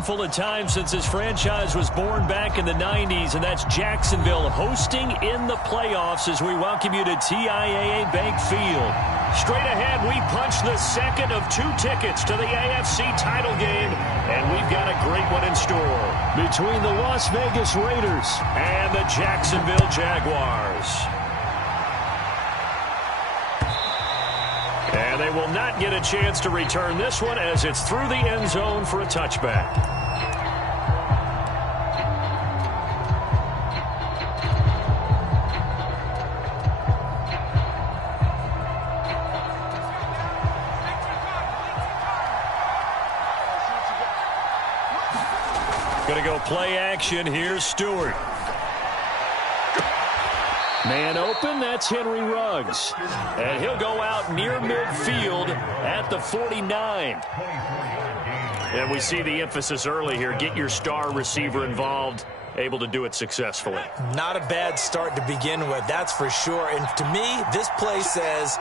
handful of times since this franchise was born back in the 90s, and that's Jacksonville hosting in the playoffs as we welcome you to TIAA Bank Field. Straight ahead, we punch the second of 2 tickets to the AFC title game, and we've got a great one in store between the Las Vegas Raiders and the Jacksonville Jaguars. And they will not get a chance to return this one as it's through the end zone for a touchback. Going to go play action. Here's Stewart. Man open, that's Henry Ruggs. And he'll go out near midfield at the 49. And we see the emphasis early here. Get your star receiver involved, able to do it successfully. Not a bad start to begin with, that's for sure. And to me, this play says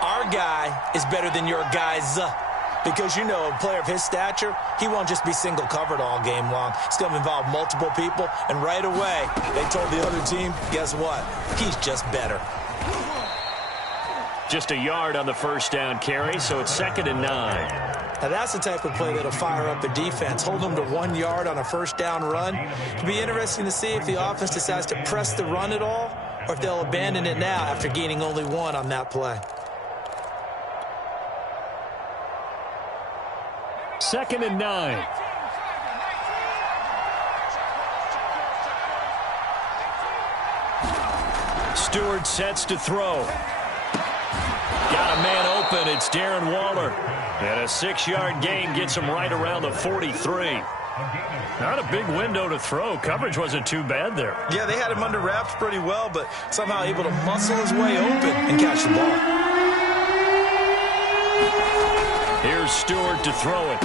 our guy is better than your guys. Because, you know, a player of his stature, he won't just be single covered all game long. He's going to involve multiple people, and right away, they told the other team, guess what? He's just better. Just a yard on the first down carry, so it's 2nd and 9. Now, that's the type of play that'll fire up the defense. Hold them to 1 yard on a first down run. It'll be interesting to see if the offense decides to press the run at all, or if they'll abandon it now after gaining only 1 on that play. 2nd and 9. Stewart sets to throw. Got a man open. It's Darren Waller. And a 6-yard gain gets him right around the 43. Not a big window to throw. Coverage wasn't too bad there. Yeah, they had him under wraps pretty well, but somehow able to muscle his way open and catch the ball. Here's Stewart to throw it.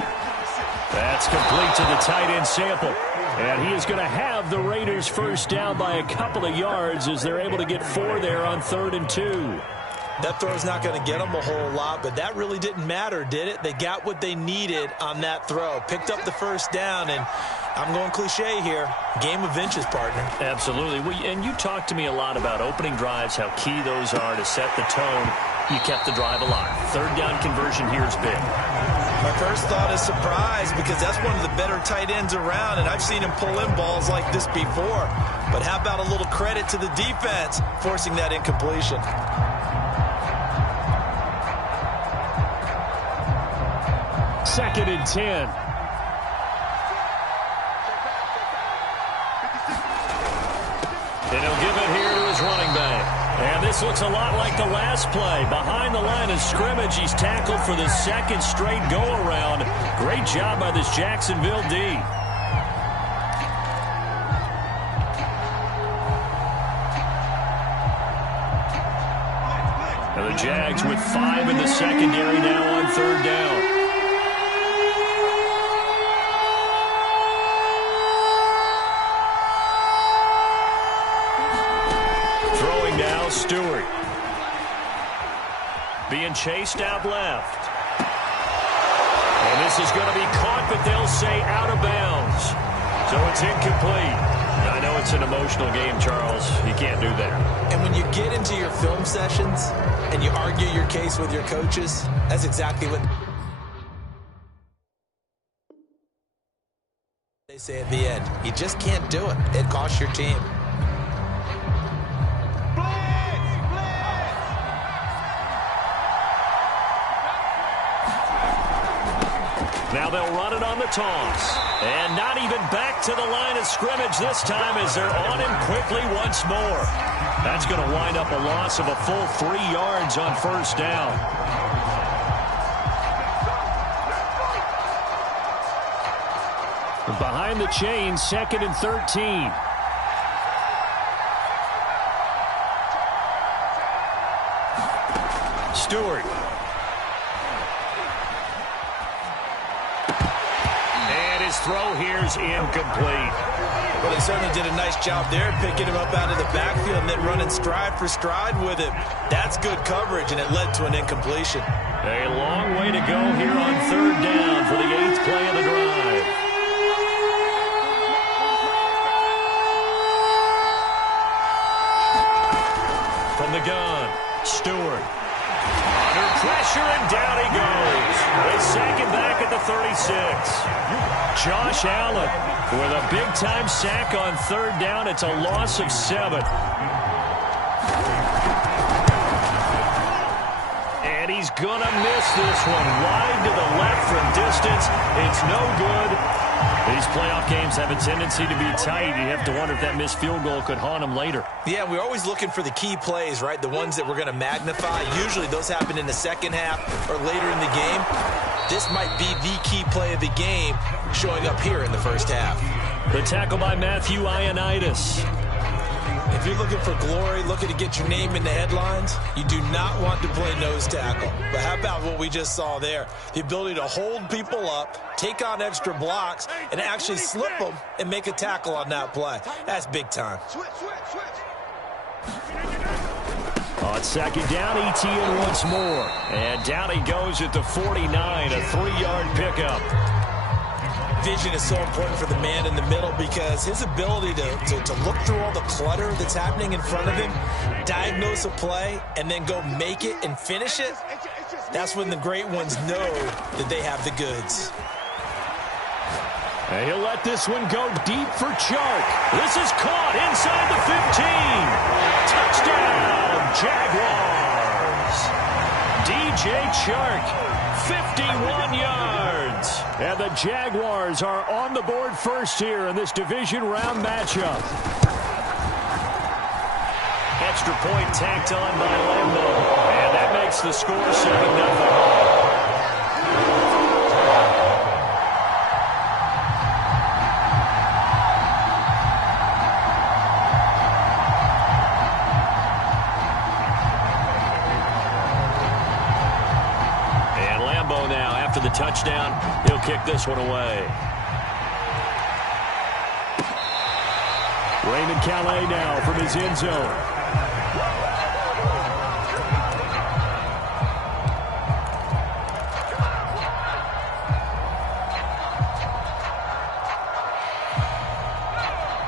That's complete to the tight end Sample. And he is going to have the Raiders first down by a couple of yards as they're able to get 4 there on 3rd and 2. That throw's not going to get them a whole lot, but that really didn't matter, did it? They got what they needed on that throw. Picked up the first down, and I'm going cliche here. Game of inches, partner. Absolutely. And you talked to me a lot about opening drives, how key those are to set the tone. You kept the drive alive. 3rd down conversion here is big. My first thought is surprise because that's one of the better tight ends around, and I've seen him pull in balls like this before. But how about a little credit to the defense forcing that incompletion? Second and 10. And he'll give it here to his running back. And this looks a lot like the last play. Behind the line of scrimmage, he's tackled for the 2nd straight go-around. Great job by this Jacksonville D. And the Jags with 5 in the secondary now on 3rd down. Stewart being chased out left. And this is going to be caught, but they'll say out of bounds. So it's incomplete. I know it's an emotional game, Charles. You can't do that. And when you get into your film sessions and you argue your case with your coaches, that's exactly what they say at the end. You just can't do it. It costs your team. Now they'll run it on the toss. And not even back to the line of scrimmage this time as they're on him quickly once more. That's going to wind up a loss of a full 3 yards on first down. Behind the chain, 2nd and 13. Stewart. Throw here's incomplete. Well, they certainly did a nice job there, picking him up out of the backfield and then running stride for stride with him. That's good coverage, and it led to an incompletion. A long way to go here on 3rd down for the 8th play of the drive. pressure, and down he goes. They sack him back at the 36. Josh Allen with a big-time sack on third down. It's a loss of 7. And he's going to miss this one. Wide to the left from distance. It's no good. These playoff games have a tendency to be tight. You have to wonder if that missed field goal could haunt him later. Yeah, we're always looking for the key plays, right? The ones that we're going to magnify. Usually those happen in the second half or later in the game. This might be the key play of the game showing up here in the first half. The tackle by Matthew Ioannidis. If you're looking for glory, looking to get your name in the headlines, you do not want to play nose tackle. But how about what we just saw there? The ability to hold people up, take on extra blocks, and actually slip them and make a tackle on that play. That's big time. On second down, Etienne once more. And down he goes at the 49, a 3-yard pickup. Vision is so important for the man in the middle because his ability to look through all the clutter that's happening in front of him, diagnose a play, and then go make it and finish it, that's when the great ones know that they have the goods. And he'll let this one go deep for Chark. This is caught inside the 15. Touchdown, Jaguars. DJ Chark. 51 yards. And the Jaguars are on the board first here in this division round matchup. Extra point tacked on by Lambeau. And that makes the score 7-0. After the touchdown, he'll kick this one away. Raymond Calais now from his end zone.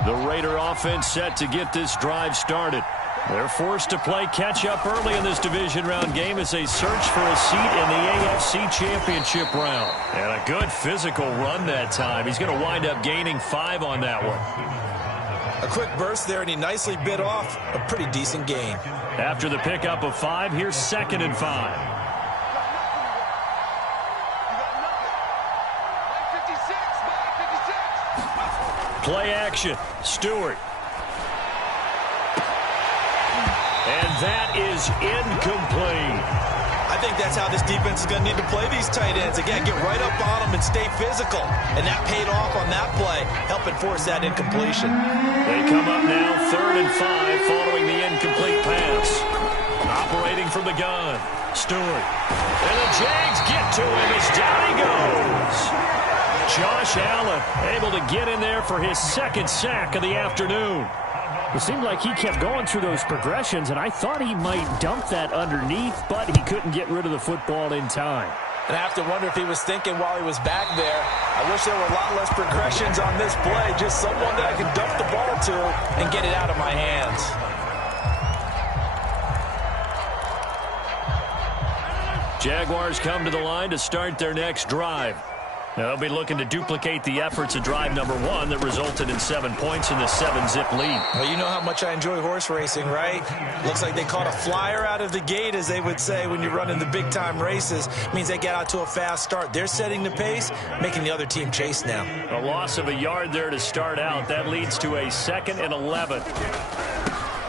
The Raider offense set to get this drive started. They're forced to play catch-up early in this division round game as they search for a seat in the AFC Championship round. And a good physical run that time. He's going to wind up gaining 5 on that one. A quick burst there, and he nicely bit off a pretty decent gain. After the pickup of 5, here's 2nd and 5. Play action. Stewart. And that is incomplete. I think that's how this defense is going to need to play these tight ends. Again, get right up on them and stay physical. And that paid off on that play, helping force that incompletion. They come up now 3rd and 5 following the incomplete pass. Operating from the gun, Stewart. And the Jags get to him as down he goes. Josh Allen able to get in there for his 2nd sack of the afternoon. It seemed like he kept going through those progressions, and I thought he might dump that underneath, but he couldn't get rid of the football in time. And I have to wonder if he was thinking while he was back there, I wish there were a lot less progressions on this play, just someone that I can dump the ball to and get it out of my hands. Jaguars come to the line to start their next drive. They'll be looking to duplicate the efforts of drive number 1 that resulted in 7 points in the 7-zip lead. Well, you know how much I enjoy horse racing, right? Looks like they caught a flyer out of the gate, as they would say when you're running the big-time races. Means they get out to a fast start. They're setting the pace, making the other team chase now. A loss of a yard there to start out. That leads to a 2nd and 11.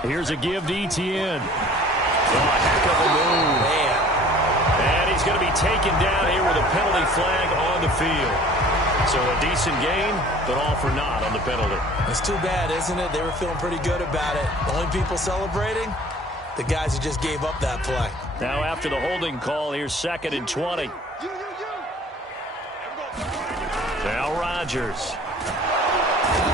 Here's a give to Etienne. Oh, heck of a move. Man. And he's going to be taken down here with a penalty flag on the field. So a decent gain, but all for naught on the penalty. It's too bad, isn't it? They were feeling pretty good about it. The only people celebrating, the guys who just gave up that play. Now after the holding call, here's 2nd and 20. Now Rodgers.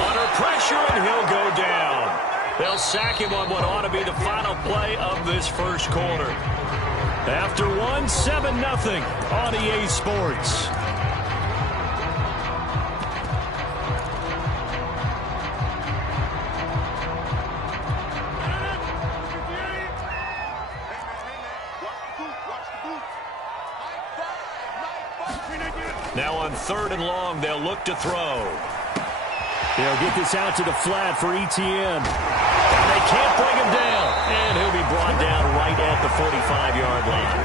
Under pressure, and he'll go down. They'll sack him on what ought to be the final play of this first quarter. After 7-0 on EA Sports. Now on 3rd and long, they'll look to throw. They'll get this out to the flat for Etienne. And they can't bring him down. And he'll be brought down right at the 45-yard line.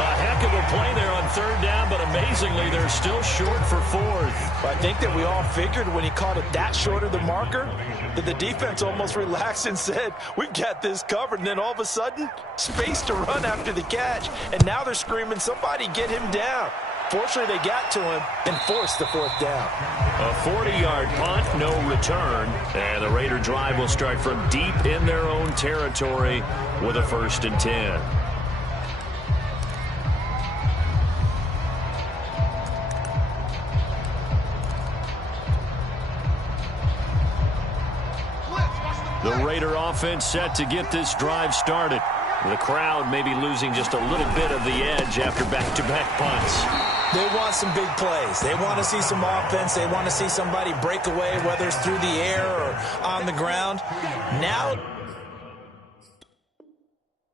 A heck of a play there on 3rd down, but amazingly, they're still short for 4th. I think that we all figured when he caught it that short of the marker that the defense almost relaxed and said, we've got this covered. And then all of a sudden, space to run after the catch. And now they're screaming, somebody get him down. Fortunately, they got to him and forced the 4th down. A 40-yard punt, no return. And the Raider drive will start from deep in their own territory with a 1st and 10. The Raider offense set to get this drive started. The crowd may be losing just a little bit of the edge after back-to-back punts. They want some big plays. They want to see some offense. They want to see somebody break away, whether it's through the air or on the ground. Now,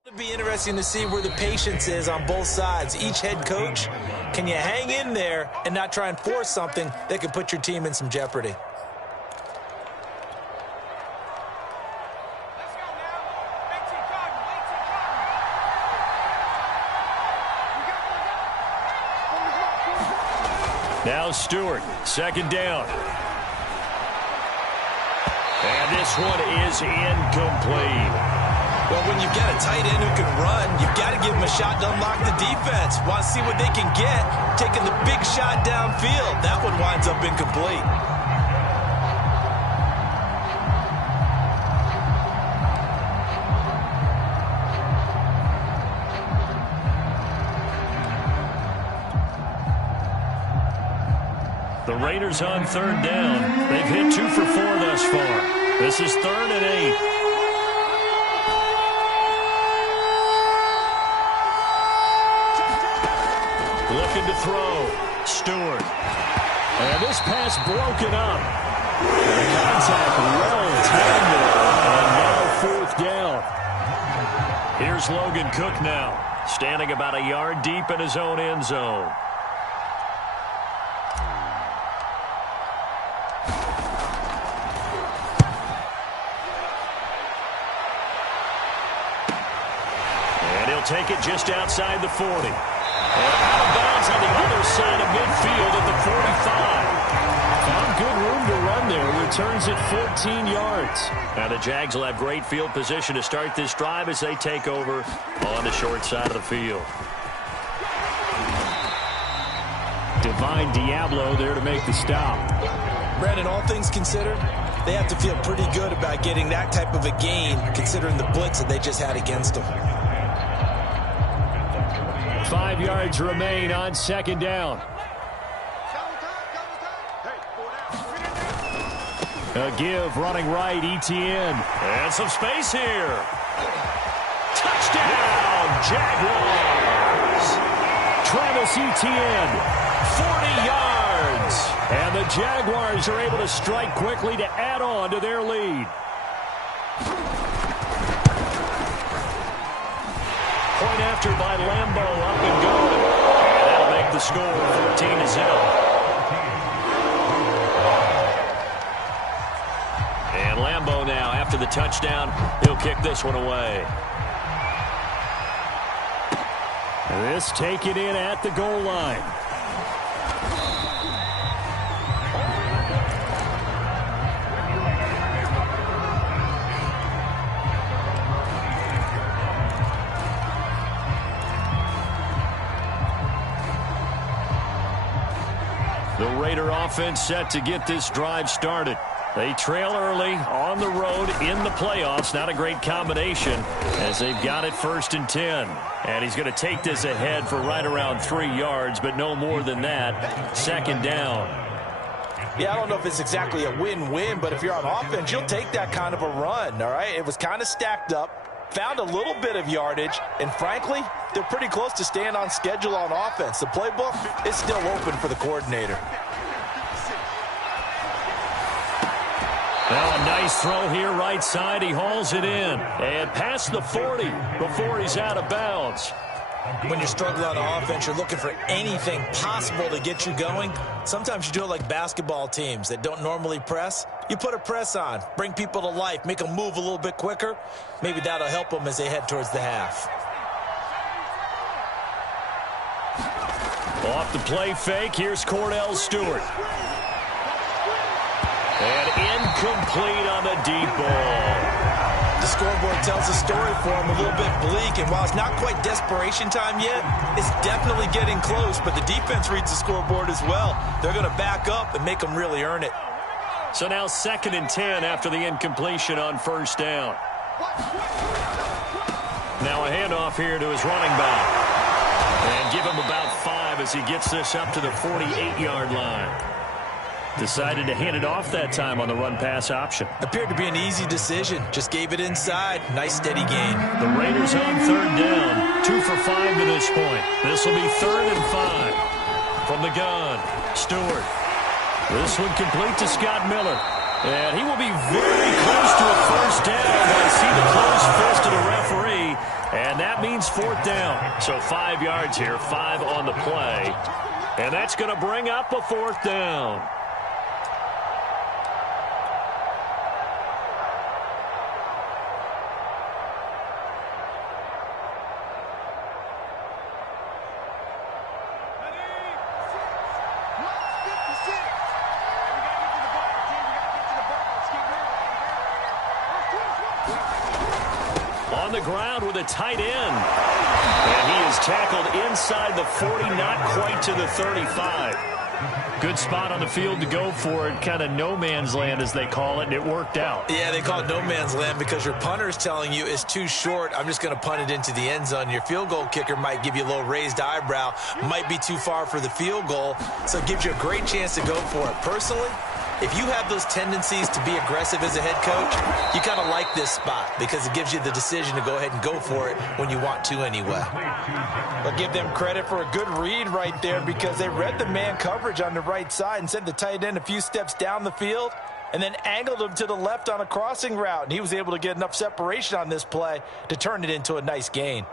it'll be interesting to see where the patience is on both sides. Each head coach, can you hang in there and not try and force something that could put your team in some jeopardy? Now Stewart, 2nd down. And this one is incomplete. Well, when you've got a tight end who can run, you've got to give him a shot to unlock the defense. Want to see what they can get, taking the big shot downfield. That one winds up incomplete. The Raiders on 3rd down. They've hit 2 for 4 thus far. This is 3rd and 8. Looking to throw. Stewart. And this pass broken up. The contact well tender. And now 4th down. Here's Logan Cook now, standing about a yard deep in his own end zone. Take it just outside the 40. And out of bounds on the other side of midfield at the 45. Found good room to run there. Returns it 14 yards. Now the Jags will have great field position to start this drive as they take over on the short side of the field. Divine Diablo there to make the stop. Brandon, all things considered, they have to feel pretty good about getting that type of a gain considering the blitz that they just had against them. 5 yards remain on 2nd down. A give running right, Etienne. And some space here. Touchdown, Jaguars. Travis Etienne, 40 yards. And the Jaguars are able to strike quickly to add on to their lead. Point after by Lambo, up and going. And that'll make the score 14-0. And Lambo now, after the touchdown, he'll kick this one away. This taken in at the goal line. The Raider offense set to get this drive started. They trail early on the road in the playoffs. Not a great combination as they've got it 1st and 10. And he's going to take this ahead for right around 3 yards, but no more than that. 2nd down. Yeah, I don't know if it's exactly a win-win, but if you're on offense, you'll take that kind of a run, all right? It was kind of stacked up, found a little bit of yardage, and frankly, they're pretty close to staying on schedule on offense. The playbook is still open for the coordinator. Well, a nice throw here right side. He hauls it in. And past the 40 before he's out of bounds. When you're struggling on offense, you're looking for anything possible to get you going. Sometimes you do it like basketball teams that don't normally press. You put a press on, bring people to life, make them move a little bit quicker. Maybe that'll help them as they head towards the half. Off the play fake, here's Cordell Stewart. And incomplete on the deep ball. The scoreboard tells a story for him, a little bit bleak, and while it's not quite desperation time yet, it's definitely getting close, but the defense reads the scoreboard as well. They're going to back up and make them really earn it. So now 2nd and 10 after the incompletion on first down. Now a handoff here to his running back. And give him about 5 as he gets this up to the 48-yard line. Decided to hand it off that time on the run-pass option. Appeared to be an easy decision. Just gave it inside. Nice, steady gain. The Raiders on 3rd down. 2 for 5 to this point. This will be 3rd and 5. From the gun, Stewart. This one complete to Scott Miller. And he will be very close to a first down. I see the closed fist of the referee. And that means 4th down. So 5 yards here, 5 on the play. And that's going to bring up a 4th down. On the ground with a tight end. And he is tackled inside the 40, not quite to the 35. Good spot on the field to go for it. Kind of no man's land, as they call it, and it worked out. Yeah, they call it no man's land because your punter is telling you it's too short. I'm just going to punt it into the end zone. Your field goal kicker might give you a little raised eyebrow. Might be too far for the field goal, so it gives you a great chance to go for it. Personally, if you have those tendencies to be aggressive as a head coach, you kind of like this spot because it gives you the decision to go ahead and go for it when you want to anyway. But give them credit for a good read right there because they read the man coverage on the right side and sent the tight end a few steps down the field and then angled him to the left on a crossing route. And he was able to get enough separation on this play to turn it into a nice gain.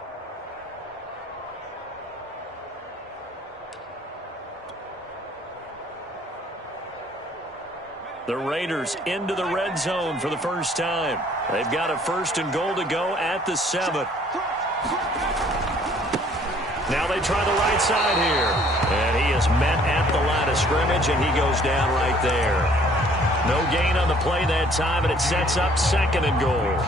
The Raiders into the red zone for the first time. They've got a 1st and goal to go at the 7. Now they try the right side here. And he is met at the line of scrimmage, and he goes down right there. No gain on the play that time, and it sets up 2nd and goal.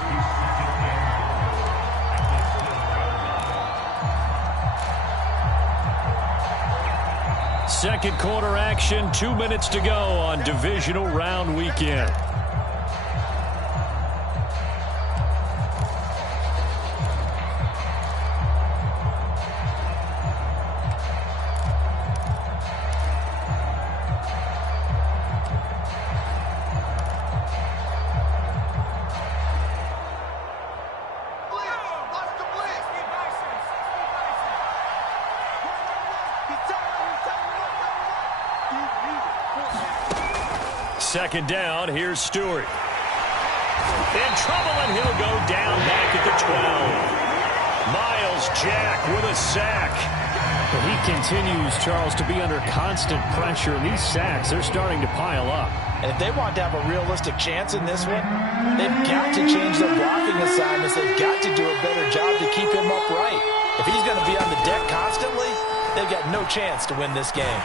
Second quarter action, 2 minutes to go on divisional round weekend. Second down, here's Stewart. In trouble, and he'll go down back at the 12. Myles Jack with a sack. But he continues, Charles, to be under constant pressure. These sacks, they're starting to pile up. And if they want to have a realistic chance in this one, they've got to change their blocking assignments. They've got to do a better job to keep him upright. If he's going to be on the deck constantly, they've got no chance to win this game.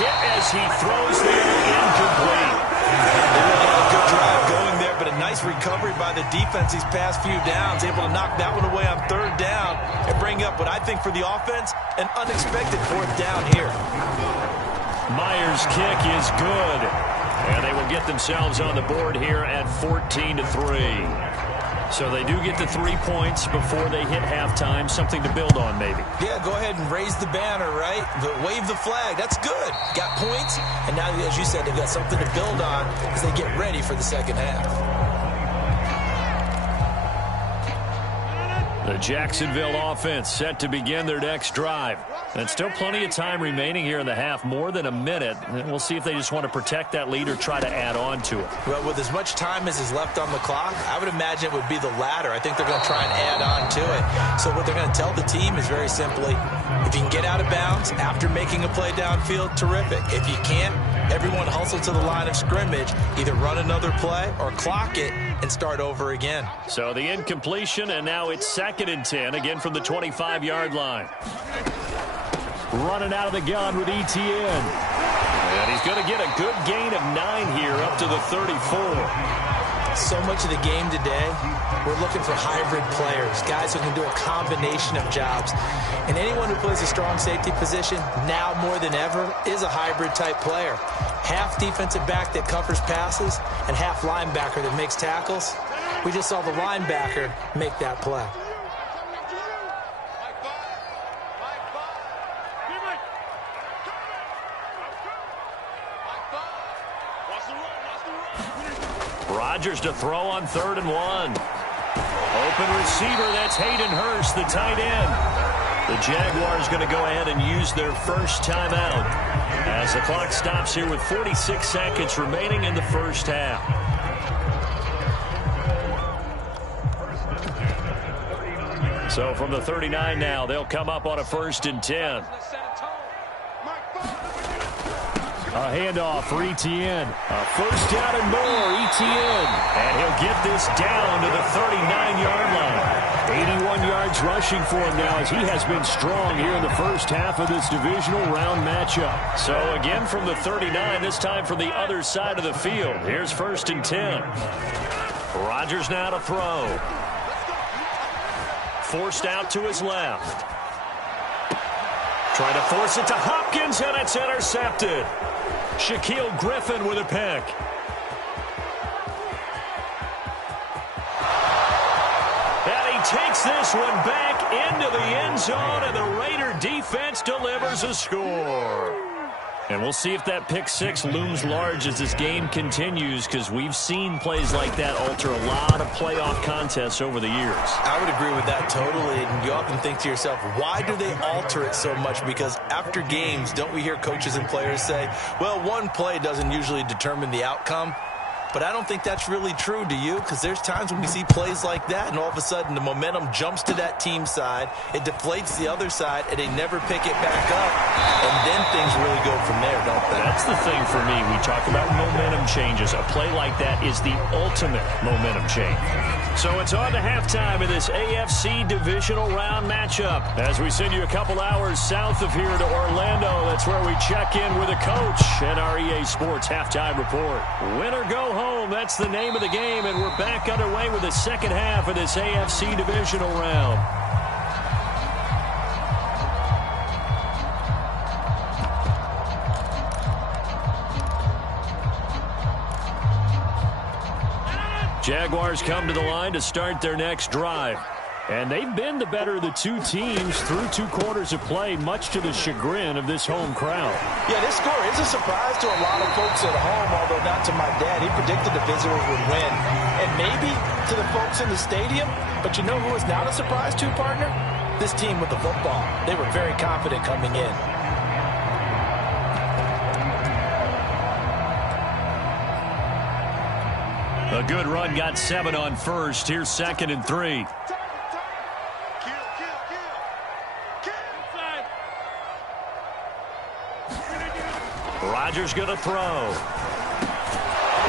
Hit as he throws there, incomplete. They really had a good drive going there, but a nice recovery by the defense these past few downs, able to knock that one away on 3rd down and bring up what I think for the offense, an unexpected 4th down here. Myers' kick is good, and they will get themselves on the board here at 14-3. So they do get the 3 points before they hit halftime, something to build on maybe. Yeah, go ahead and raise the banner, right? But wave the flag. That's good. Got points, and now, as you said, they've got something to build on as they get ready for the second half. The Jacksonville offense set to begin their next drive. And still plenty of time remaining here in the half, more than a minute. And we'll see if they just want to protect that lead or try to add on to it. Well, with as much time as is left on the clock, I would imagine it would be the latter. I think they're going to try and add on to it. So what they're going to tell the team is very simply, if you can get out of bounds after making a play downfield, terrific. If you can't, everyone hustle to the line of scrimmage, either run another play or clock it and start over again. So the incompletion, and now it's 2nd and 10, again from the 25-yard line. Running out of the gun with Etienne. And he's going to get a good gain of 9 here up to the 34. So much of the game today, we're looking for hybrid players, guys who can do a combination of jobs. And anyone who plays a strong safety position, now more than ever, is a hybrid type player. Half defensive back that covers passes and half linebacker that makes tackles. We just saw the linebacker make that play. Rodgers to throw on 3rd and 1. Open receiver, that's Hayden Hurst, the tight end. The Jaguars going to go ahead and use their first timeout as the clock stops here with 46 seconds remaining in the first half. So from the 39 now, they'll come up on a 1st and 10. A handoff for Etienne. A 1st down and more, Etienne. And he'll get this down to the 39-yard line. 81 yards rushing for him now as he has been strong here in the first half of this divisional round matchup. So again from the 39, this time from the other side of the field. Here's 1st and 10. Rodgers now to throw. Forced out to his left. Trying to force it to Hopkins, and it's intercepted. Shaquille Griffin with a pick. And he takes this one back into the end zone, and the Raider defense delivers a score. And we'll see if that pick 6 looms large as this game continues, because we've seen plays like that alter a lot of playoff contests over the years. I would agree with that totally. And you often think to yourself, why do they alter it so much? Because after games, don't we hear coaches and players say, well, one play doesn't usually determine the outcome? But I don't think that's really true, do you? Because there's times when we see plays like that, and all of a sudden the momentum jumps to that team side, it deflates the other side, and they never pick it back up, and then things really go from there, don't they? That's the thing for me. We talk about momentum changes. A play like that is the ultimate momentum change. So it's on to halftime in this AFC divisional round matchup. As we send you a couple hours south of here to Orlando, that's where we check in with a coach and our EA Sports halftime report. Win or go home, that's the name of the game, and we're back underway with the second half of this AFC divisional round. Jaguars come to the line to start their next drive. And they've been the better of the two teams through 2 quarters of play, much to the chagrin of this home crowd. Yeah, this score is a surprise to a lot of folks at home, although not to my dad. He predicted the visitors would win. And maybe to the folks in the stadium. But you know who is not a surprise to, partner? This team with the football. They were very confident coming in. A good run got 7 on first. Here's 2nd and 3. Rodgers going to throw.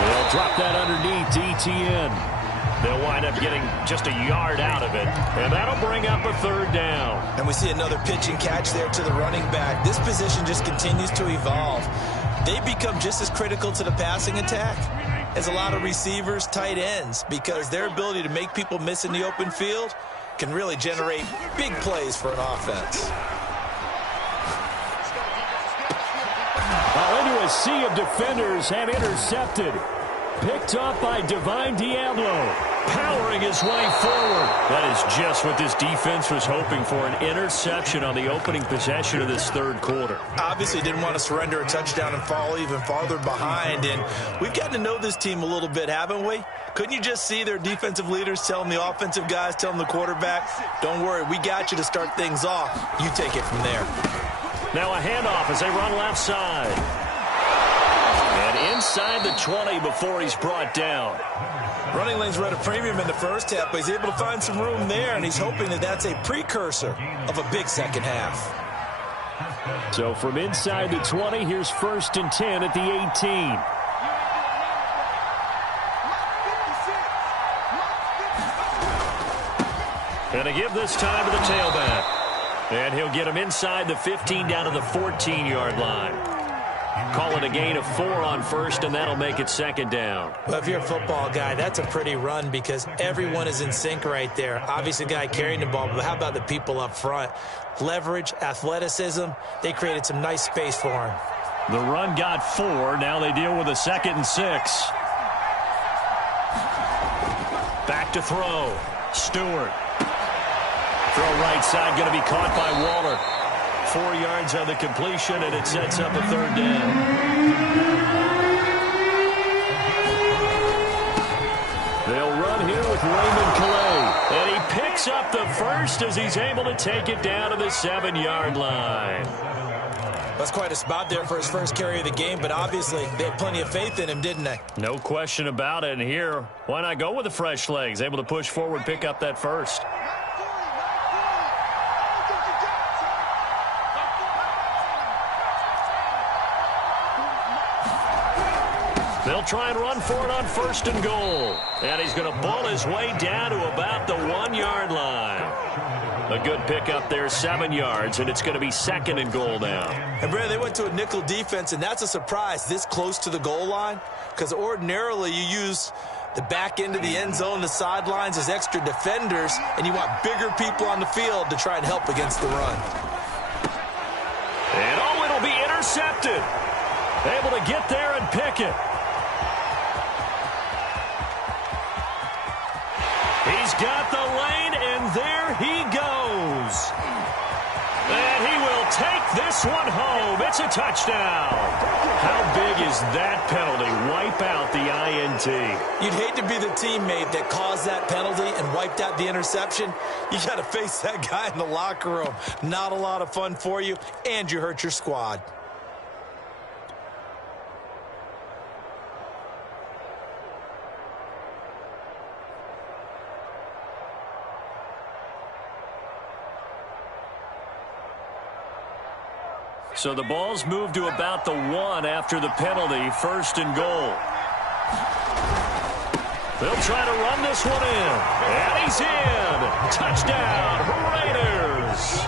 They'll drop that underneath to Etienne. They'll wind up getting just a yard out of it, and that'll bring up a 3rd down. And we see another pitch and catch there to the running back. This position just continues to evolve. They become just as critical to the passing attack as a lot of receivers, tight ends, because their ability to make people miss in the open field can really generate big plays for an offense. Into a sea of defenders and intercepted. Picked up by Divine Diablo. Powering his way forward. That is just what this defense was hoping for, an interception on the opening possession of this third quarter. Obviously didn't want to surrender a touchdown and fall even farther behind. And we've gotten to know this team a little bit, haven't we? Couldn't you just see their defensive leaders telling the offensive guys, telling the quarterback, don't worry, we got you to start things off. You take it from there. Now a handoff as they run left side. And inside the 20 before he's brought down. Running lanes were at a premium in the first half, but he's able to find some room there, and he's hoping that that's a precursor of a big second half. So from inside the 20, here's 1st and 10 at the 18. And a give this time to the tailback. And he'll get him inside the 15 down to the 14-yard line. Call it a gain of 4 on first, and that'll make it 2nd down. Well, if you're a football guy, that's a pretty run because everyone is in sync right there. Obviously, the guy carrying the ball, but how about the people up front? Leverage, athleticism, they created some nice space for him. The run got 4. Now they deal with a 2nd and 6. Back to throw. Stewart. Throw right side, going to be caught by Waller. 4 yards on the completion, and it sets up a 3rd down. They'll run here with Raymond Calais. And he picks up the first as he's able to take it down to the 7-yard line. That's quite a spot there for his first carry of the game, but obviously they had plenty of faith in him, didn't they? No question about it. And here, why not go with the fresh legs? Able to push forward, pick up that first. They'll try and run for it on 1st and goal. And he's going to ball his way down to about the 1-yard line. A good pickup there, 7 yards, and it's going to be 2nd and goal now. And, Brad, they went to a nickel defense, and that's a surprise this close to the goal line because ordinarily you use the back end of the end zone, the sidelines as extra defenders, and you want bigger people on the field to try and help against the run. And, oh, it'll be intercepted. Able to get there and pick it. He's got the lane, and there he goes. And he will take this one home. It's a touchdown. How big is that penalty? Wipe out the INT. You'd hate to be the teammate that caused that penalty and wiped out the interception. You got to face that guy in the locker room. Not a lot of fun for you, and you hurt your squad. So the ball's moved to about the 1 after the penalty, 1st and goal. They'll try to run this one in. And he's in. Touchdown, Raiders.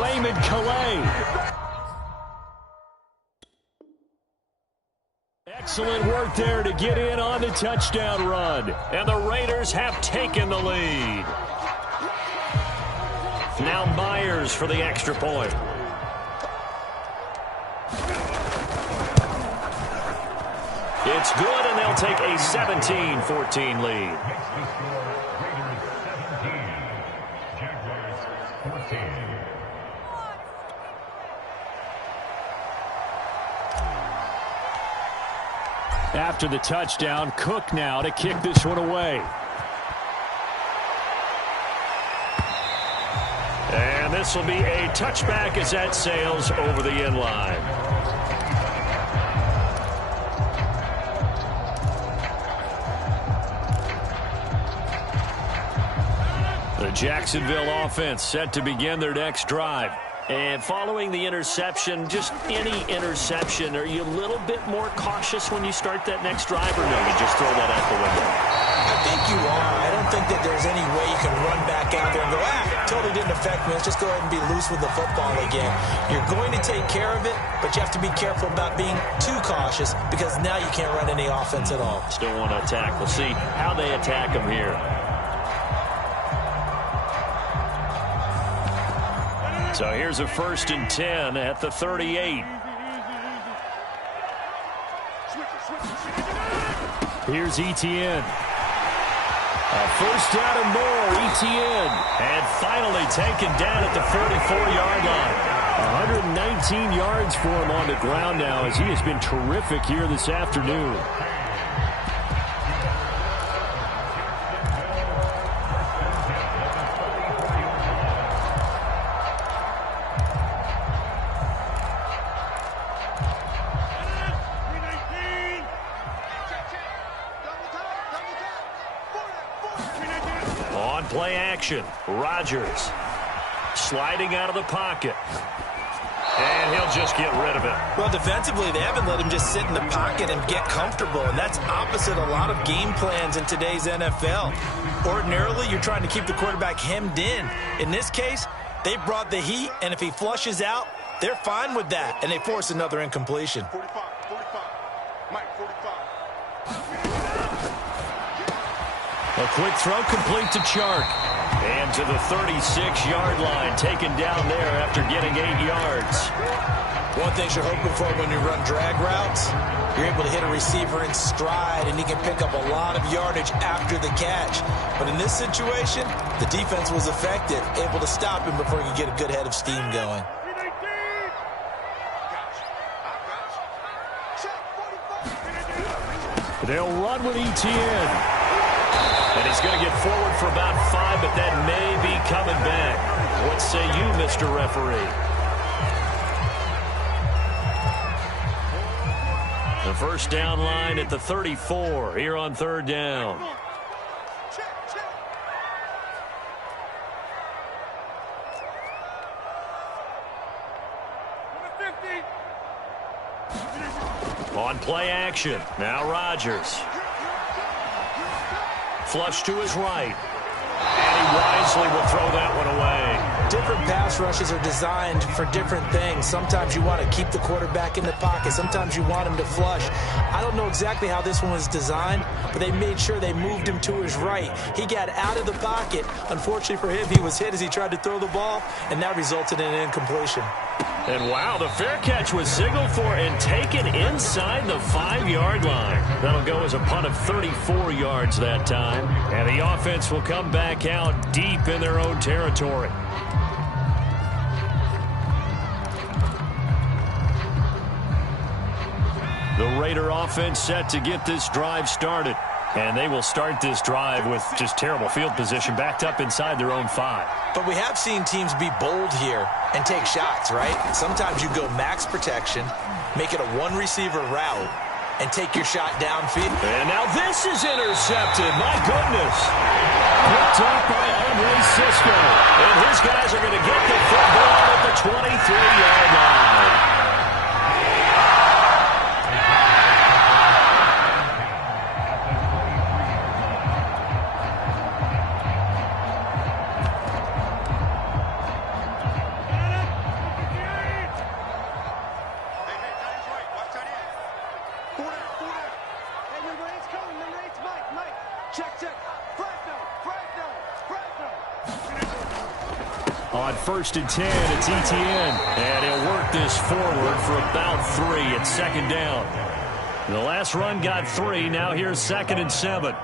Raymond Calais. Excellent work there to get in on the touchdown run. And the Raiders have taken the lead. Now Myers for the extra point. It's good, and they'll take a 17-14 lead. After the touchdown, Cook now to kick this one away. And this will be a touchback as that sails over the end line. The Jacksonville offense set to begin their next drive. And following the interception, just any interception, are you a little bit more cautious when you start that next drive, or no, you just throw that out the window? I think you are. I don't think that there's any way you can run back out there and go, totally didn't affect me. Let's just go ahead and be loose with the football again. You're going to take care of it, but you have to be careful about being too cautious because now you can't run any offense at all. Still want to attack. We'll see how they attack them here. So here's a 1st and 10 at the 38. Here's Etienne. A first down and more, Etienne. And finally taken down at the 44-yard line. 119 yards for him on the ground now as he has been terrific here this afternoon. On play action, Rodgers sliding out of the pocket. And he'll just get rid of it. Well, defensively, they haven't let him just sit in the pocket and get comfortable, and that's opposite a lot of game plans in today's NFL. Ordinarily, you're trying to keep the quarterback hemmed in. In this case, they brought the heat, and if he flushes out, they're fine with that, and they force another incompletion. 45, Mike, 45. A quick throw complete to Chark. And to the 36-yard line, taken down there after getting 8 yards. One thing you're hoping for when you run drag routes, you're able to hit a receiver in stride, and he can pick up a lot of yardage after the catch. But in this situation, the defense was effective, able to stop him before he could get a good head of steam going. They'll run with Etienne. And he's going to get forward for about 5, but that may be coming back. What say you, Mr. Referee? The first down line at the 34 here on third down. On play action, now Rodgers. Flush to his right. And he wisely will throw that one away. Different pass rushes are designed for different things. Sometimes you want to keep the quarterback in the pocket. Sometimes you want him to flush. I don't know exactly how this one was designed, but they made sure they moved him to his right. He got out of the pocket. Unfortunately for him, he was hit as he tried to throw the ball, and that resulted in an incompletion. And wow, the fair catch was signaled for and taken inside the 5-yard line. That'll go as a punt of 34 yards that time. And the offense will come back out deep in their own territory. The Raider offense set to get this drive started. And they will start this drive with just terrible field position backed up inside their own 5. But we have seen teams be bold here and take shots, right? Sometimes you go max protection, make it a one-receiver route, and take your shot downfield. And now this is intercepted. My goodness. Picked up by Andre Cisco. And his guys are going to get the football at the 23-yard line. On 1st and 10, it's Etienne. And he'll work this forward for about 3 at second down. The last run got 3. Now here's 2nd and 7.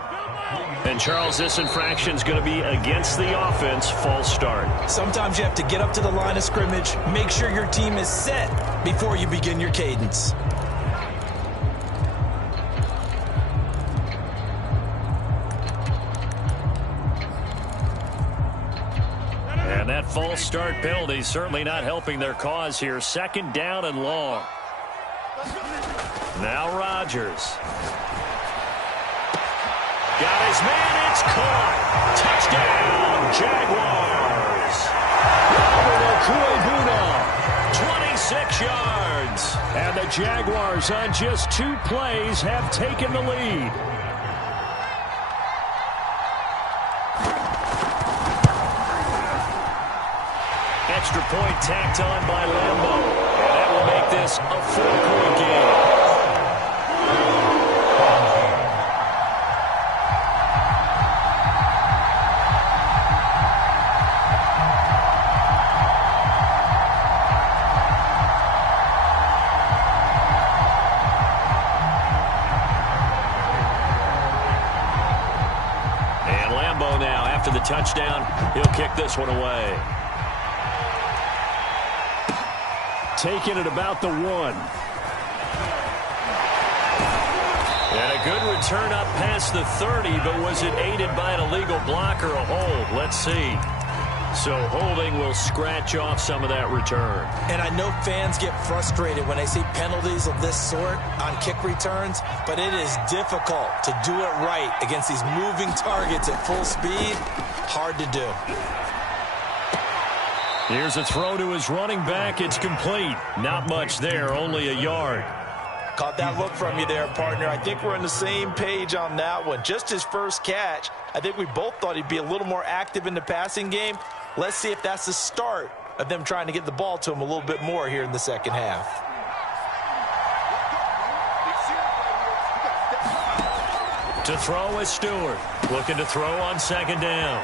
And Charles, this infraction's going to be against the offense. False start. Sometimes you have to get up to the line of scrimmage, make sure your team is set before you begin your cadence. And that false start penalty certainly not helping their cause here. 2nd down and long. Now Rodgers. Got his man. It's caught. Touchdown, Jaguars. Robert Okuegbuna, 26 yards. And the Jaguars on just 2 plays have taken the lead. Extra point tacked on by Lambo. And that will make this a 4-point game. the touchdown. He'll kick this one away. Taking it about the 1. And a good return up past the 30, but was it aided by an illegal block or a hold? Let's see. So holding will scratch off some of that return. And I know fans get frustrated when they see penalties of this sort on kick returns, but it is difficult to do it right against these moving targets at full speed. Hard to do. Here's a throw to his running back. It's complete. Not much there, only a yard. Caught that look from you there, partner. I think we're on the same page on that one. Just his first catch, I think we both thought he'd be a little more active in the passing game. Let's see if that's the start of them trying to get the ball to him a little bit more here in the second half. To throw is Stewart. Looking to throw on second down.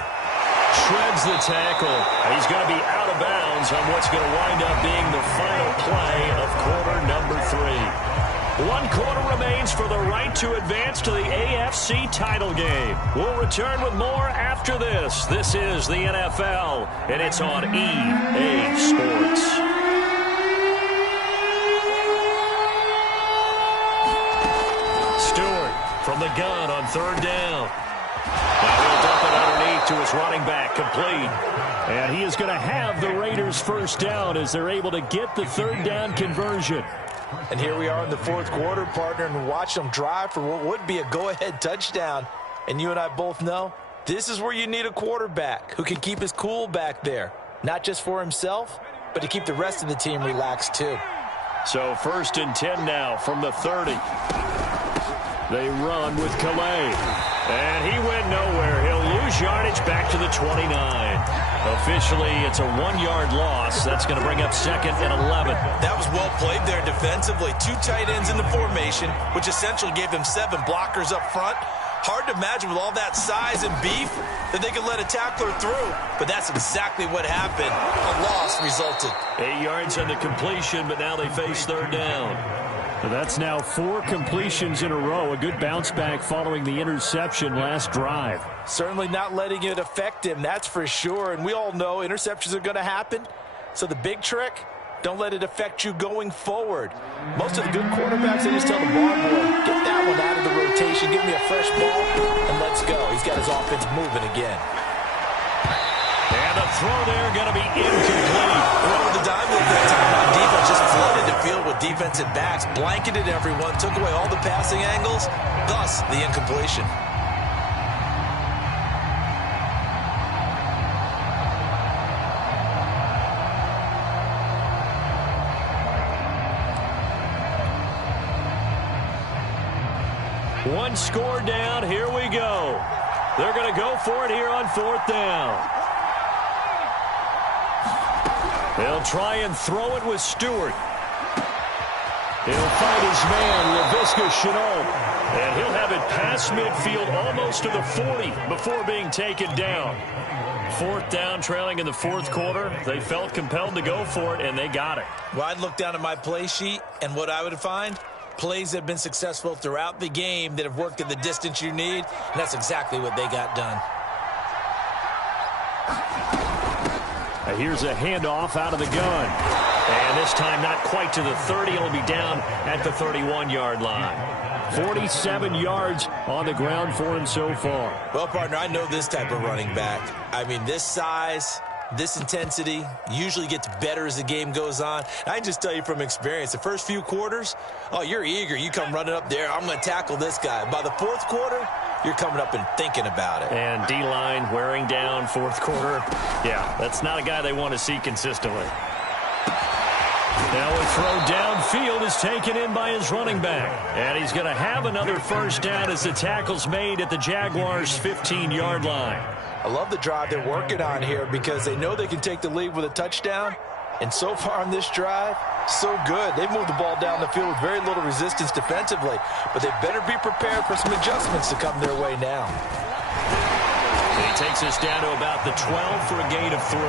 Shreds the tackle. He's going to be out of bounds on what's going to wind up being the final play of quarter number 3. 1 quarter remains for the right to advance to the AFC title game. We'll return with more after this. This is the NFL, and it's on EA Sports. Stewart from the gun on third down. Now he'll dump it underneath to his running back, complete. And he is going to have the Raiders first down as they're able to get the third down conversion. And here we are in the fourth quarter, partner, and watch them drive for what would be a go-ahead touchdown. And you and I both know this is where you need a quarterback who can keep his cool back there, not just for himself, but to keep the rest of the team relaxed too. So 1st and 10 now from the 30. They run with Calais. And he went nowhere. He'll lose yardage back to the 29. Officially, it's a 1-yard loss. That's going to bring up 2nd and 11. That was well played there defensively. 2 tight ends in the formation, which essentially gave them 7 blockers up front. Hard to imagine with all that size and beef that they could let a tackler through. But that's exactly what happened. A loss resulted. 8 yards on the completion, but now they face third down. That's now 4 completions in a row. A good bounce back following the interception last drive. Certainly not letting it affect him, that's for sure. And we all know interceptions are going to happen. So the big trick, don't let it affect you going forward. Most of the good quarterbacks, they just tell the ball boy, get that one out of the rotation, give me a fresh ball, and let's go. He's got his offense moving again. And the throw there going to be incomplete. Well, with the dime look that time on defense, just flooded the field with defensive backs, blanketed everyone, took away all the passing angles, thus the incompletion. One score down. Here we go. They're going to go for it here on 4th down. They'll try and throw it with Stewart. He'll find his man, Laviska Shenault. And he'll have it past midfield almost to the 40 before being taken down. 4th down, trailing in the 4th quarter. They felt compelled to go for it, and they got it. Well, I'd look down at my play sheet, and what I would find, plays that have been successful throughout the game that have worked at the distance you need, and that's exactly what they got done. Here's a handoff out of the gun. And this time not quite to the 30. It'll be down at the 31-yard line. 47 yards on the ground for him so far. Well, partner, I know this type of running back. I mean, this size, this intensity usually gets better as the game goes on. I can just tell you from experience, the first few quarters, oh, you're eager. You come running up there. I'm going to tackle this guy. By the 4th quarter, you're coming up and thinking about it. And D-line wearing down 4th quarter. Yeah, that's not a guy they want to see consistently. Now a throw downfield is taken in by his running back. And he's going to have another first down as the tackle's made at the Jaguars' 15-yard line. I love the drive they're working on here because they know they can take the lead with a touchdown. And so far on this drive, so good. They've moved the ball down the field with very little resistance defensively. But they better be prepared for some adjustments to come their way now. And he takes us down to about the 12 for a gain of 3.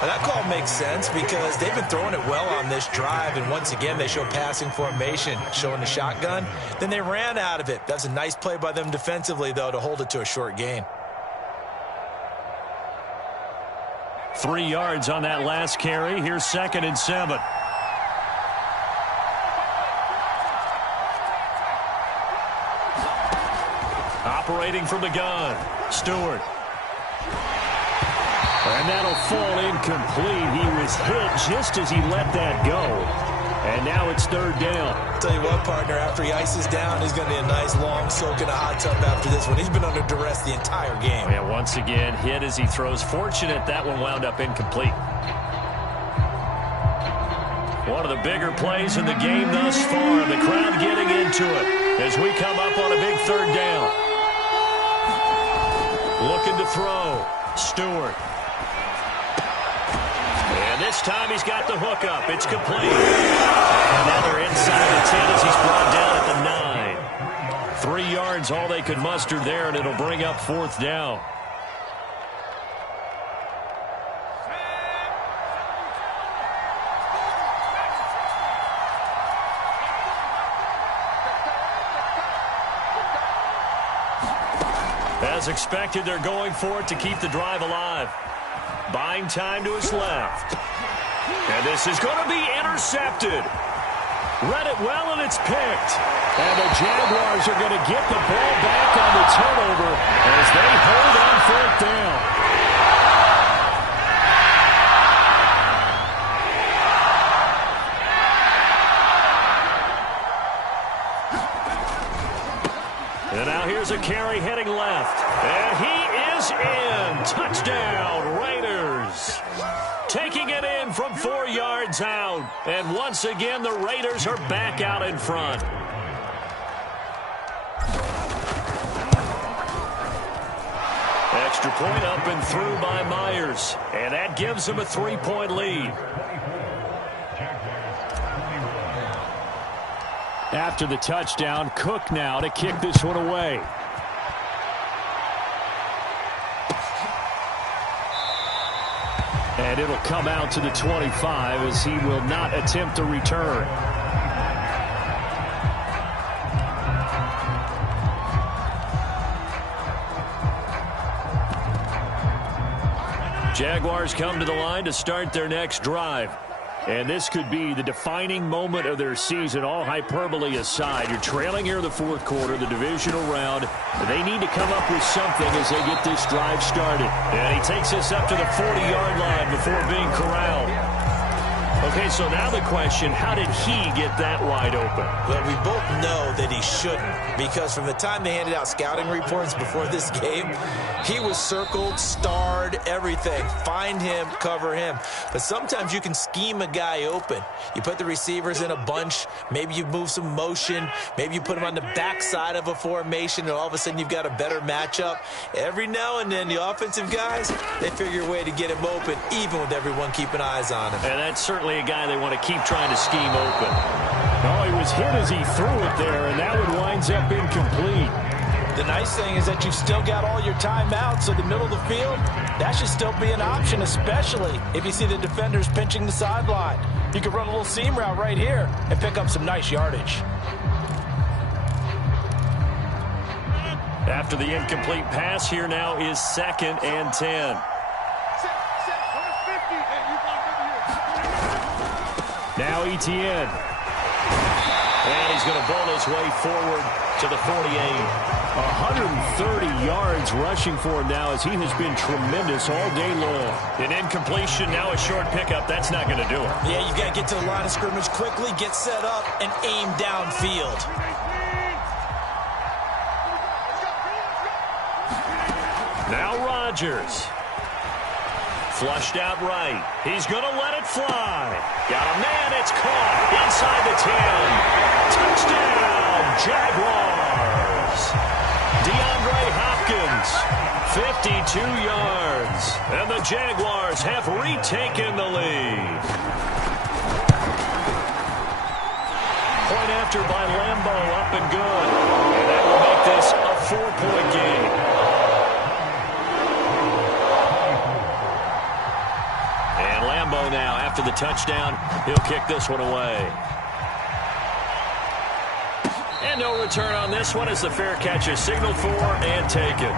And that call makes sense because they've been throwing it well on this drive, and once again they show passing formation, showing the shotgun. Then they ran out of it. That's a nice play by them defensively, though, to hold it to a short gain. 3 yards on that last carry. Here's 2nd and 7. Operating from the gun, Stewart. And that'll fall incomplete. He was hit just as he let that go. And now it's 3rd down. I'll tell you what, partner, after he ices down, he's going to be a nice long soak in a hot tub after this one. He's been under duress the entire game. Yeah, once again, hit as he throws. Fortunate that one wound up incomplete. One of the bigger plays in the game thus far. The crowd getting into it as we come up on a big 3rd down. Looking to throw. Stewart. And this time he's got the hook up. It's complete. And now they're inside the 10 as he's brought down at the 9. 3 yards, all they could muster there, and it'll bring up 4th down. As expected, they're going for it to keep the drive alive. Buying time to his left. And this is going to be intercepted. Read it well, and it's picked. And the Jaguars are going to get the ball back on the turnover as they hold on 4th down. And now here's a carry heading left. And he is in. Touchdown, Raiders. Taking it in from 4 yards out. And once again, the Raiders are back out in front. Extra point up and through by Myers. And that gives them a 3-point lead. After the touchdown, Cook now to kick this one away. And it'll come out to the 25 as he will not attempt a return. Jaguars come to the line to start their next drive. And this could be the defining moment of their season, all hyperbole aside. You're trailing here in the 4th quarter, the divisional round. They need to come up with something as they get this drive started. And he takes this up to the 40-yard line before being corralled. Okay, so now the question, how did he get that wide open? Well, we both know that he shouldn't, because from the time they handed out scouting reports before this game, he was circled, starred, everything. Find him, cover him. But sometimes you can scheme a guy open. You put the receivers in a bunch. Maybe you move some motion. Maybe you put him on the backside of a formation, and all of a sudden you've got a better matchup. Every now and then, the offensive guys, they figure a way to get him open, even with everyone keeping eyes on him. And that's certainly a guy they want to keep trying to scheme open. Oh, he was hit as he threw it there, and that one winds up incomplete. The nice thing is that you've still got all your timeouts, so the middle of the field, that should still be an option, especially if you see the defenders pinching the sideline. You can run a little seam route right here and pick up some nice yardage. After the incomplete pass, here now is 2nd and 10. Now Etienne. And he's going to bowl his way forward to the 48. 130 yards rushing for him now as he has been tremendous all day long. An incompletion, now a short pickup. That's not going to do it. Yeah, you've got to get to the line of scrimmage quickly, get set up, and aim downfield. Now Rodgers. Flushed out right. He's going to let it fly. Got a man. It's caught inside the 10. Touchdown, Jaguars. DeAndre Hopkins, 52 yards. And the Jaguars have retaken the lead. Point after by Lambo, up and good. And that will make this a 4-point game. Now, after the touchdown, he'll kick this one away. And no return on this one as the fair catch is signaled for and taken.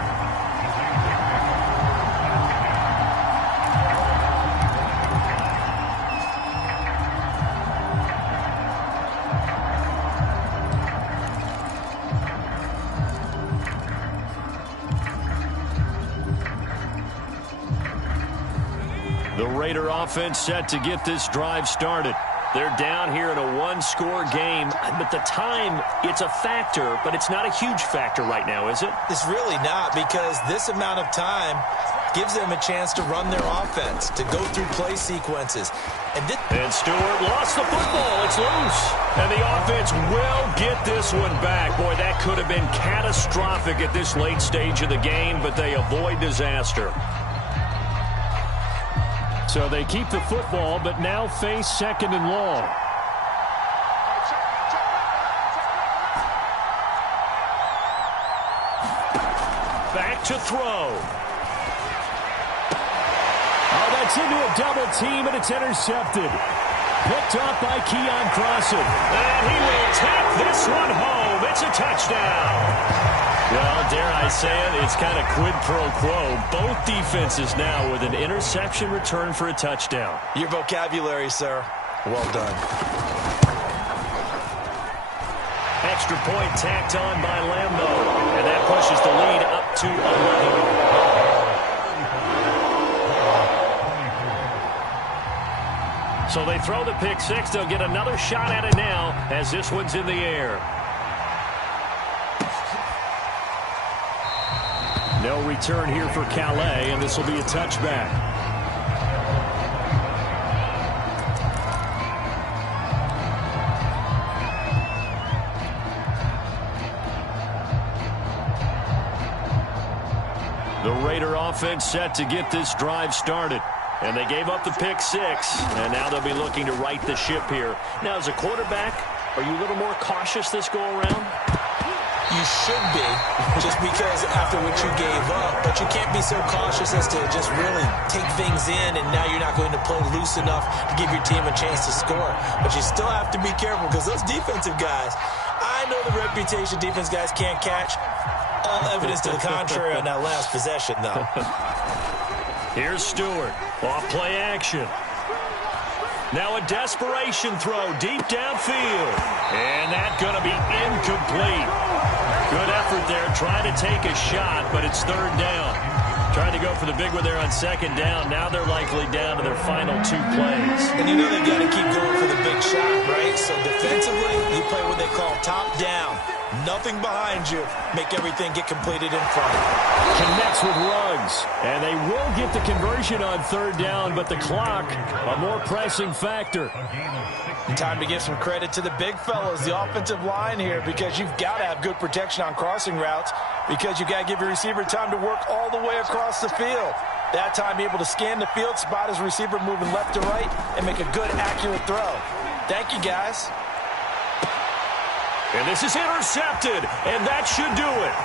The Raider offense set to get this drive started. They're down here in a one-score game, but the time, it's a factor, but it's not a huge factor right now, is it? It's really not, because this amount of time gives them a chance to run their offense, to go through play sequences. And Stewart lost the football. It's loose. And the offense will get this one back. Boy, that could have been catastrophic at this late stage of the game, but they avoid disaster. So they keep the football, but now face 2nd and long. Back to throw. Oh, that's into a double team, and it's intercepted. Picked off by Keon Crossen. And he will take this one home. It's a touchdown. Well, dare I say it, it's kind of quid pro quo. Both defenses now with an interception return for a touchdown. Your vocabulary, sir. Well done. Extra point tacked on by Lambo. And that pushes the lead up to 11. So they throw the pick six. They'll get another shot at it now as this one's in the air. No return here for Calais, and this will be a touchback. The Raider offense set to get this drive started. And they gave up the pick six, and now they'll be looking to right the ship here. Now, as a quarterback, are you a little more cautious this go-around? You should be, just because after what you gave up. But you can't be so cautious as to just really take things in, and now you're not going to play loose enough to give your team a chance to score. But you still have to be careful, because those defensive guys, I know the reputation defense guys can't catch. All evidence to the contrary on that last possession, though. Here's Stewart. Off play action. Now a desperation throw deep downfield. And that's going to be incomplete. Good effort there trying to take a shot, but it's 3rd down. Trying to go for the big one there on 2nd down. Now they're likely down to their final 2 plays. And you know they've got to keep going for the big shot, right? So defensively, you play what they call top down. Nothing behind you. Make everything get completed in front. Connects with Ruggs. And they will get the conversion on 3rd down, but the clock, a more pressing factor. Time to give some credit to the big fellas, the offensive line here, because you've got to have good protection on crossing routes, because you've got to give your receiver time to work all the way across the field. That time, be able to scan the field, spot his receiver moving left to right, and make a good, accurate throw. Thank you, guys. And this is intercepted, and that should do it.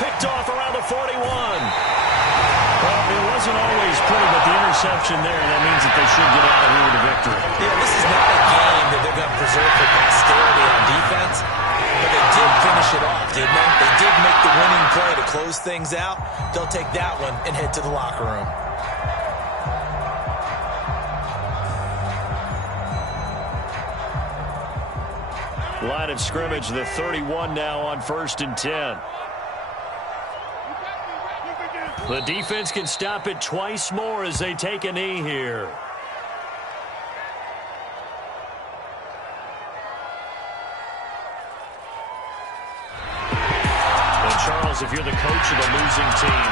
Picked off around the 41. Well, it wasn't always pretty, but the interception there, that means that they should get out of here with a victory. Yeah, this is not a game that they're going to preserve for posterity on defense, but they did finish it off, didn't they? They did make the winning play to close things out. They'll take that one and head to the locker room. Line of scrimmage, the 31 now on 1st and 10. The defense can stop it twice more as they take a knee here. And Charles, if you're the coach of the losing team,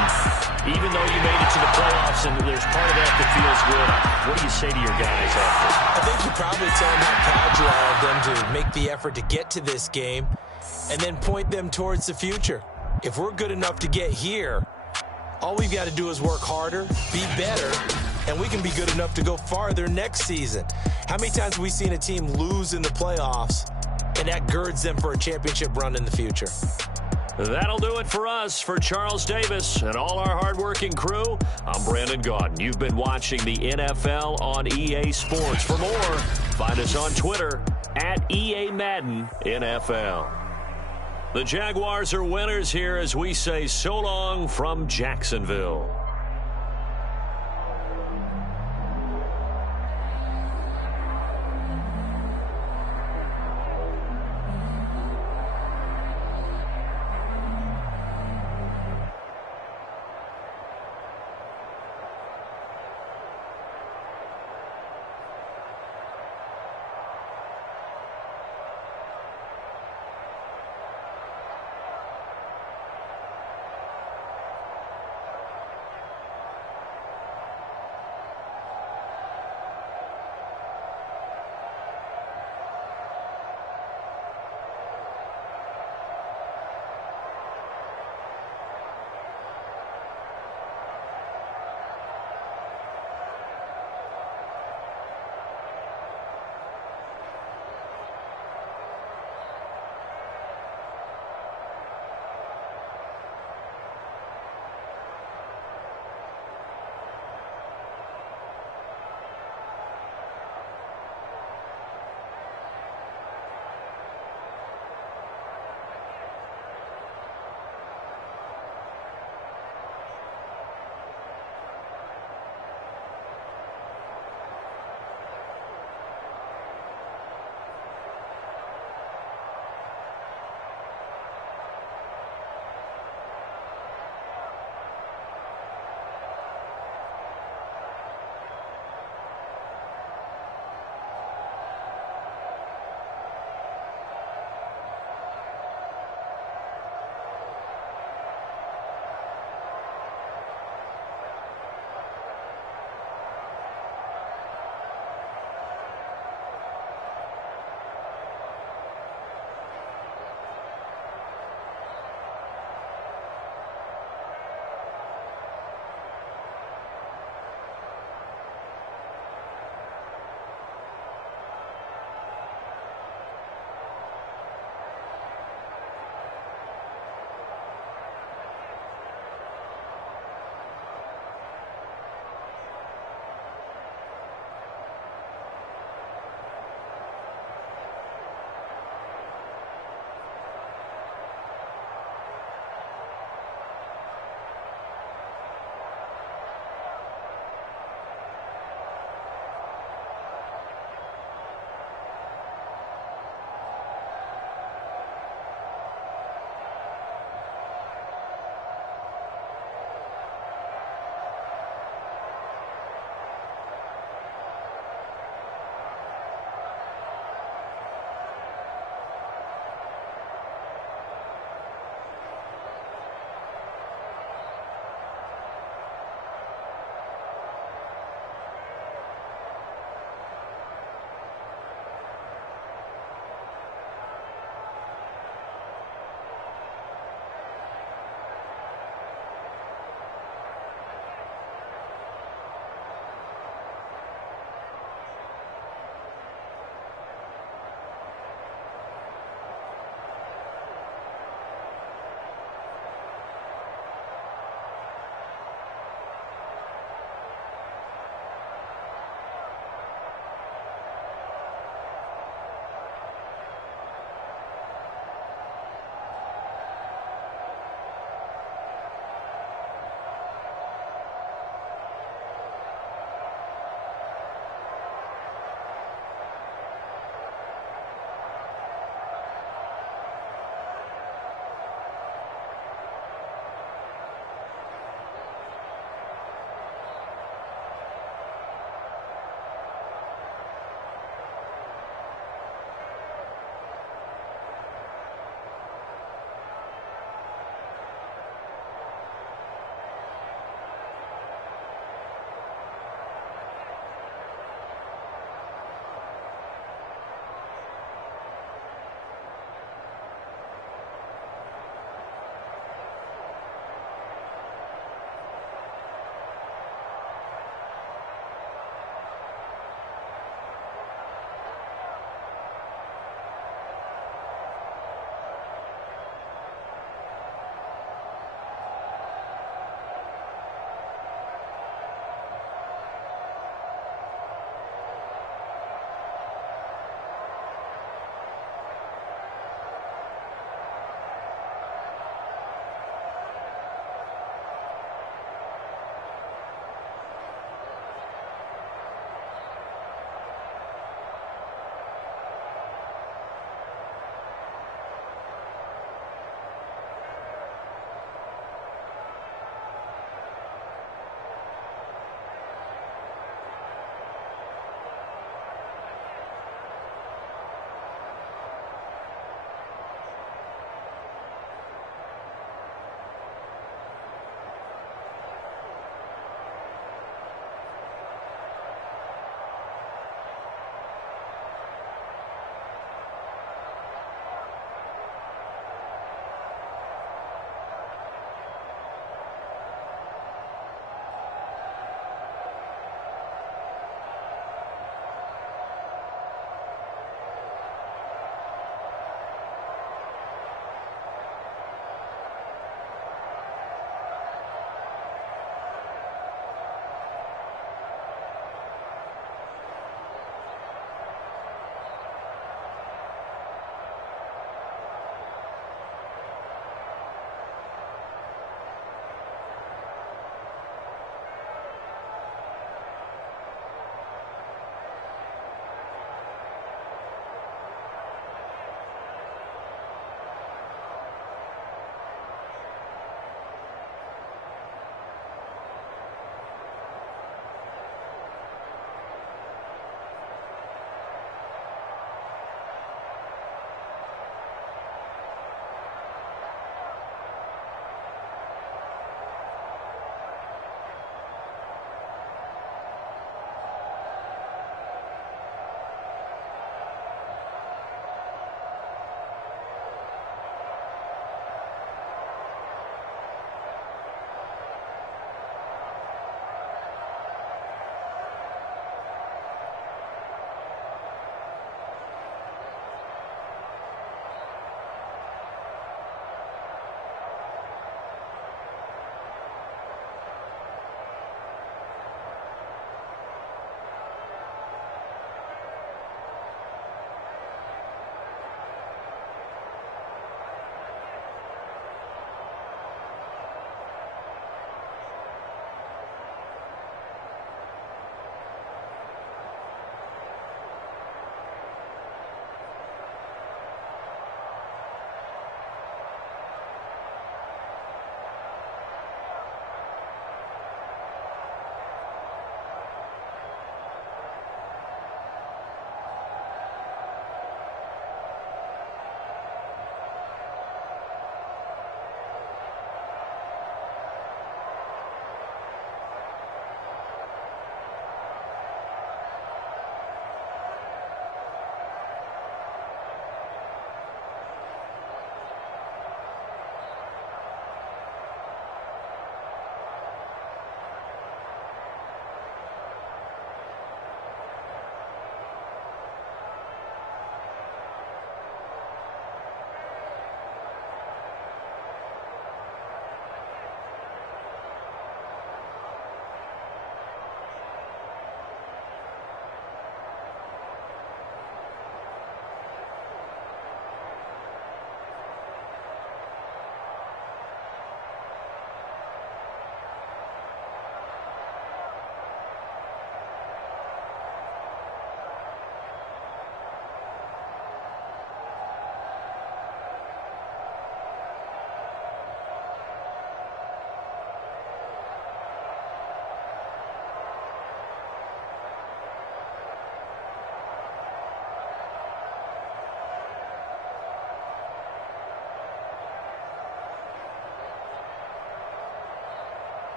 even though you made it to the playoffs and there's part of that that feels good, what do you say to your guys after? I think you probably tell them how proud you are of them to make the effort to get to this game and then point them towards the future. If we're good enough to get here, all we've got to do is work harder, be better, and we can be good enough to go farther next season. How many times have we seen a team lose in the playoffs, and that girds them for a championship run in the future? That'll do it for us. For Charles Davis and all our hardworking crew, I'm Brandon Gaudin. You've been watching the NFL on EA Sports. For more, find us on Twitter at EA Madden NFL. The Jaguars are winners here as we say so long from Jacksonville.